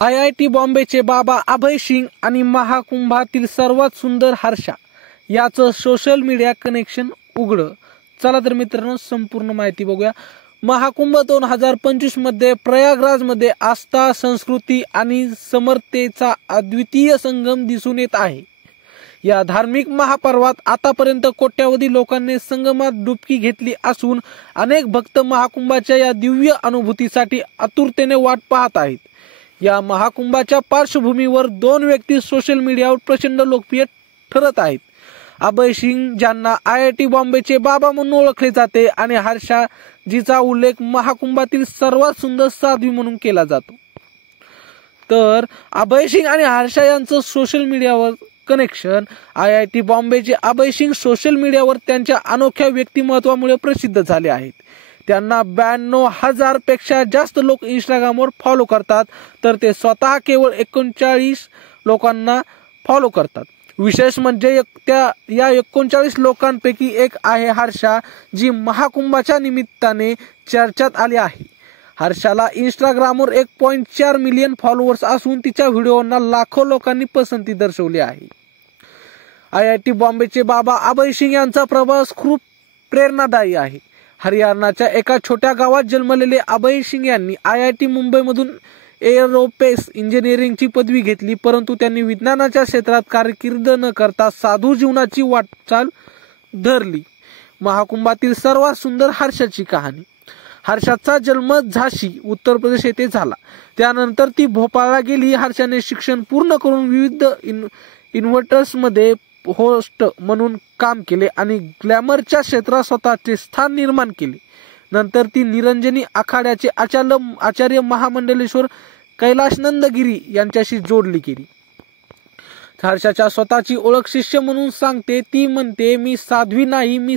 IIT बॉम्बेचे बाबा अभय सिंग आणि महाकुंभातील सर्वात सुंदर हर्षा याचं सोशल मीडिया कनेक्शन उघड। चला तर मित्रांनो संपूर्ण माहिती बघूया। महाकुंभ 2025 मध्ये प्रयागराज मध्ये आस्था, संस्कृती आणि समर्थतेचा अद्वितीय संगम दिसून येत आहे। या धार्मिक महापर्वात आतापर्यंत कोट्यावधी लोकांनी संगमात डुबकी घेतली असून अनेक भक्त महाकुंभाच्या या दिव्य अनुभूतीसाठी आतुरतेने वाट पाहत आहेत। या महाकुंभाच्या पार्श्वभूमीवर दोन व्यक्ती सोशल मीडियावर प्रचंड लोकप्रिय ठरत आहेत। अभय सिंग ज्यांना IIT बॉम्बेचे बाबा म्हणून ओळखले जाते आणि हर्षा जिचा उल्लेख महाकुंभातील सर्वात सुंदर साध्वी म्हणून केला जातो। तर अभय सिंग आणि हर्षा यांचं सोशल मीडियावर कनेक्शन। IIT बॉम्बेचे अभय सिंग सोशल मीडियावर त्यांच्या अनोख्या व्यक्तिमत्वामुळे प्रसिद्ध झाले आहेत। त्यांना 92,000 पेक्षा जास्त लोक इंस्टाग्रामवर फॉलो करतात, तर ते स्वतः केवळ 39 लोकांना फॉलो करतात। विशेष म्हणजे या 39 लोकांपैकी एक आहे हर्षा, जी महाकुंभाच्या निमित्ताने चर्चेत आली आहे। हर्षाला इंस्टाग्रामवर 1.4 मिलियन फॉलोअर्स असून तिच्या व्हिडिओंना लाखो लोकांनी पसंती दर्शवली आहे। IIT बॉम्बेचे बाबा अभय सिंग यांचा प्रवास खूप प्रेरणादायी आहे। हरियाणाच्या एका छोट्या गावात जन्मलेले अभय सिंग यांनी IIT मुंबईमधून एरोस्पेस इंजिनिअरिंगची पदवी घेतली, परंतु त्यांनी विज्ञानाच्या क्षेत्रात कारकीर्द न करता साधू जीवनाची वाटचाल धरली। महाकुंभातील सर्वात सुंदर हर्षाची कहाणी। हर्षाचा जन्म झाशी, उत्तर प्रदेश येथे झाला। त्यानंतर ती भोपाळला गेली। हर्षाने शिक्षण पूर्ण करून विविध इन्व्हर्टर्समध्ये होस्ट म्हणून काम केले आणि ग्लॅमरच्या क्षेत्रात स्वतःचे स्थान निर्माण केले। नंतर ती निरंजनी आखाड्याचे आचार्य महामंडलेश्वर कैलाशनंदगिरी यांच्याशी जोडली गेली। हर्षाच्या स्वतःची ओळख शिष्य म्हणून सांगते। ती म्हणते, मी साध्वी नाही, मी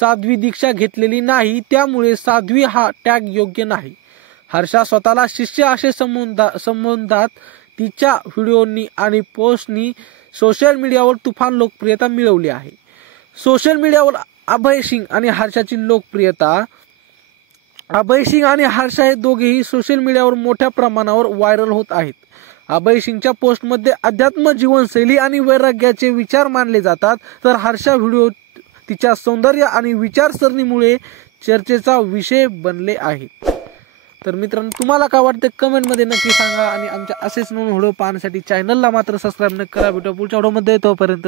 साध्वी दीक्षा घेतलेली नाही, त्यामुळे साध्वी हा टॅग योग्य नाही। हर्षा स्वतःला शिष्य असे संबोधतात। तिच्या व्हिडिओनी आणि पोस्टनी सोशल मीडियावर तुफान लोकप्रियता मिळवली आहे। सोशल मीडियावर अभय सिंग आणि हर्षाची लोकप्रियता। अभय सिंग आणि हर्षा हे दोघेही सोशल मीडियावर मोठ्या प्रमाणावर व्हायरल होत आहेत। अभय सिंगच्या पोस्टमध्ये अध्यात्म, जीवनशैली आणि वैराग्याचे विचार मानले जातात, तर हर्षा व्हिडिओ तिच्या सौंदर्य आणि विचारसरणीमुळे चर्चेचा विषय बनले आहेत। तर मित्रांनो, तुम्हाला काय वाटतं कमेंटमध्ये नक्की सांगा आणि आमच्या असेच नवीन व्हिडिओ पाहण्यासाठी चॅनलला मात्र सबस्क्राईब नक्की करा। भेटू पुढच्या व्हिडिओमध्ये, तोपर्यंत